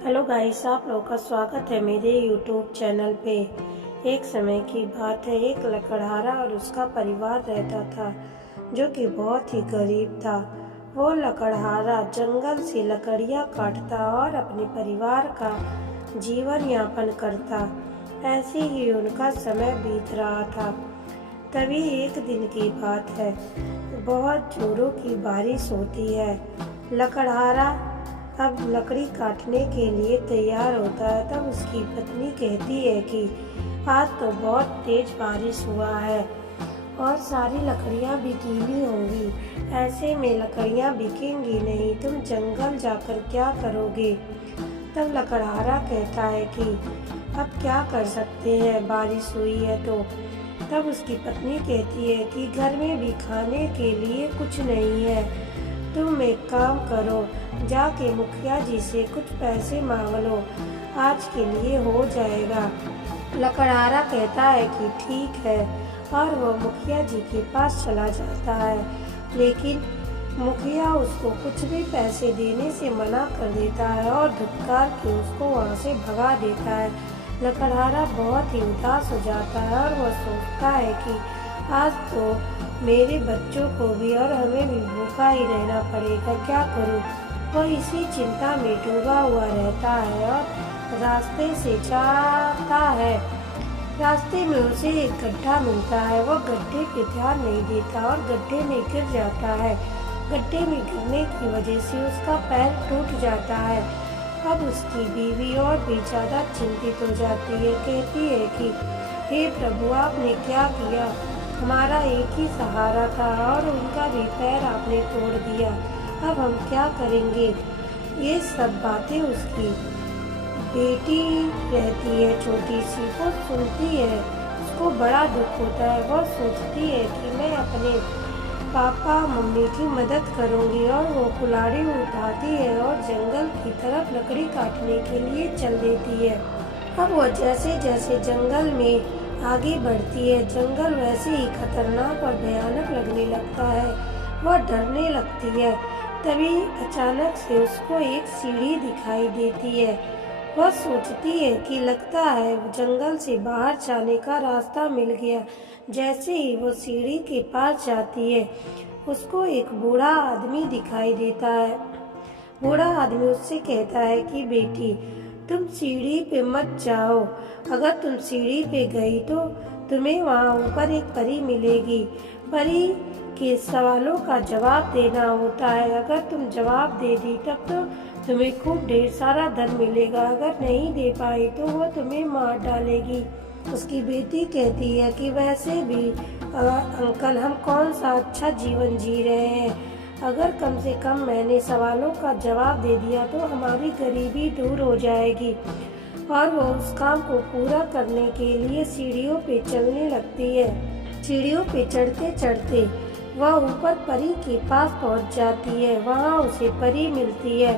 Hello guys, आप लोगों का स्वागत है मेरे यूट्यूब चैनल पे। एक समय की बात है, एक लकड़हारा और उसका परिवार रहता था जो कि बहुत ही गरीब था। वो लकड़हारा जंगल से लकड़ियाँ काटता और अपने परिवार का जीवन यापन करता। ऐसे ही उनका समय बीत रहा था। तभी एक दिन की बात है, बहुत जोरों की बारिश होती है। लकड़हारा अब लकड़ी काटने के लिए तैयार होता है। तब उसकी पत्नी कहती है कि आज तो बहुत तेज बारिश हुआ है और सारी लकड़ियाँ भी गीली होंगी। ऐसे में लकड़ियाँ बिकेंगी नहीं, तुम जंगल जाकर क्या करोगे? तब लकड़हारा कहता है कि अब क्या कर सकते हैं, बारिश हुई है तो। तब उसकी पत्नी कहती है कि घर में भी खाने के लिए कुछ नहीं है, तुम एक काम करो, जाके मुखिया जी से कुछ पैसे मांग लो, आज के लिए हो जाएगा। लकड़हारा कहता है कि ठीक है और वो मुखिया जी के पास चला जाता है, लेकिन मुखिया उसको कुछ भी पैसे देने से मना कर देता है और धुतकार के उसको वहाँ से भगा देता है। लकड़हारा बहुत ही उदास हो जाता है और वह सोचता है कि आज तो मेरे बच्चों को भी और हमें भी भूखा ही रहना पड़ेगा, क्या करूं? वह इसी चिंता में डूबा हुआ रहता है और रास्ते से जाता है। रास्ते में उसे एक गड्ढा मिलता है। वह गड्ढे पे ध्यान नहीं देता और गड्ढे में गिर जाता है। गड्ढे में गिरने की वजह से उसका पैर टूट जाता है। अब उसकी बीवी और भी ज़्यादा चिंतित हो जाती है। कहती है कि हे प्रभु, आपने क्या किया? हमारा एक ही सहारा था और उनका भी पैर आपने तोड़ दिया, अब हम क्या करेंगे? ये सब बातें उसकी बेटी रहती है छोटी सी, वो सुनती है। उसको बड़ा दुख होता है। वह सोचती है कि मैं अपने पापा मम्मी की मदद करूंगी और वो कुल्हाड़ी उठाती है और जंगल की तरफ लकड़ी काटने के लिए चल देती है। अब वो जैसे जैसे जंगल में आगे बढ़ती है, जंगल वैसे ही खतरनाक और भयानक लगने लगता है। वह डरने लगती है। तभी अचानक से उसको एक सीढ़ी दिखाई देती है। वह सोचती है कि लगता है जंगल से बाहर जाने का रास्ता मिल गया। जैसे ही वो सीढ़ी के पास जाती है, उसको एक बूढ़ा आदमी दिखाई देता है। बूढ़ा आदमी उससे कहता है कि बेटी, तुम सीढ़ी पे मत जाओ। अगर तुम सीढ़ी पे गई तो तुम्हें वहाँ ऊपर एक परी मिलेगी। परी के सवालों का जवाब देना होता है। अगर तुम जवाब दे दी तब तो तुम्हें खूब ढेर सारा धन मिलेगा, अगर नहीं दे पाई तो वो तुम्हें मार डालेगी। उसकी बेटी कहती है कि वैसे भी अंकल, हम कौन सा अच्छा जीवन जी रहे हैं। अगर कम से कम मैंने सवालों का जवाब दे दिया तो हमारी गरीबी दूर हो जाएगी। और वो उस काम को पूरा करने के लिए सीढ़ियों पे चलने लगती है। सीढ़ियों पे चढ़ते चढ़ते वह ऊपर परी के पास पहुंच जाती है। वहाँ उसे परी मिलती है।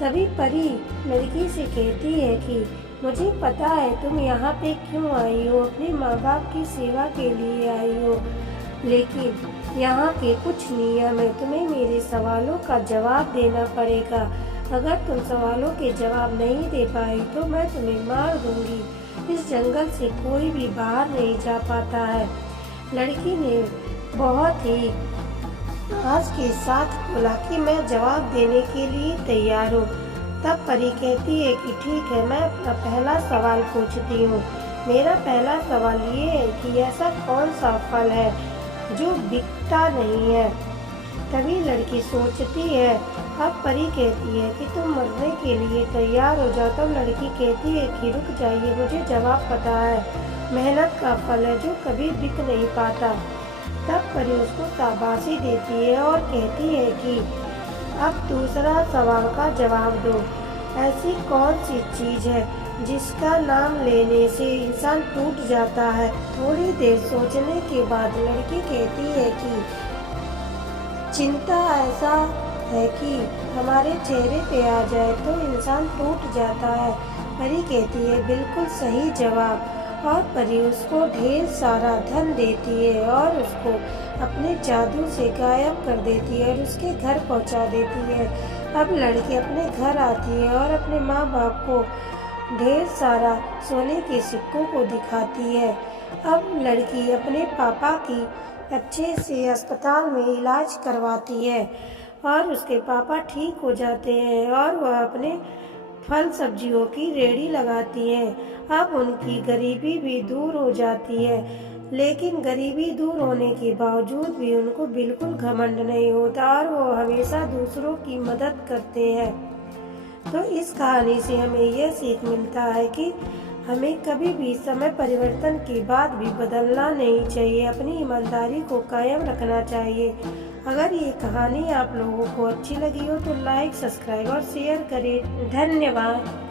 तभी परी लड़की से कहती है कि मुझे पता है तुम यहाँ पे क्यों आई हो, अपने माँ बाप की सेवा के लिए आई हो, लेकिन यहाँ के कुछ नियम है, तुम्हें मेरे सवालों का जवाब देना पड़ेगा। अगर तुम सवालों के जवाब नहीं दे पाई तो मैं तुम्हें मार दूंगी। इस जंगल से कोई भी बाहर नहीं जा पाता है। लड़की ने बहुत ही आस के साथ बोला कि मैं जवाब देने के लिए तैयार हूँ। तब परी कहती है कि ठीक है, मैं अपना पहला सवाल पूछती हूँ। मेरा पहला सवाल ये है कि ऐसा कौन सा फल है जो बिकता नहीं है? तभी लड़की सोचती है। अब परी कहती है कि तुम मरने के लिए तैयार हो जाओ। तब लड़की कहती है कि रुक जाइए, मुझे जवाब पता है, मेहनत का फल है जो कभी बिक नहीं पाता। तब परी उसको शाबाशी देती है और कहती है कि अब दूसरा सवाल का जवाब दो। ऐसी कौन सी चीज है जिसका नाम लेने से इंसान टूट जाता है? थोड़ी देर सोचने के बाद लड़की कहती है कि चिंता ऐसा है कि हमारे चेहरे पे आ जाए तो इंसान टूट जाता है। परी कहती है बिल्कुल सही जवाब। और परी उसको ढेर सारा धन देती है और उसको अपने जादू से गायब कर देती है और उसके घर पहुंचा देती है। अब लड़की अपने घर आती है और अपने माँ बाप को ढेर सारा सोने के सिक्कों को दिखाती है। अब लड़की अपने पापा की अच्छे से अस्पताल में इलाज करवाती है और उसके पापा ठीक हो जाते हैं और वह अपने फल सब्जियों की रेहड़ी लगाती है। अब उनकी गरीबी भी दूर हो जाती है, लेकिन गरीबी दूर होने के बावजूद भी उनको बिल्कुल घमंड नहीं होता और वो हमेशा दूसरों की मदद करते हैं। तो इस कहानी से हमें यह सीख मिलता है कि हमें कभी भी समय परिवर्तन के बाद भी बदलना नहीं चाहिए, अपनी ईमानदारी को कायम रखना चाहिए। अगर ये कहानी आप लोगों को अच्छी लगी हो तो लाइक, सब्सक्राइब और शेयर करें। धन्यवाद।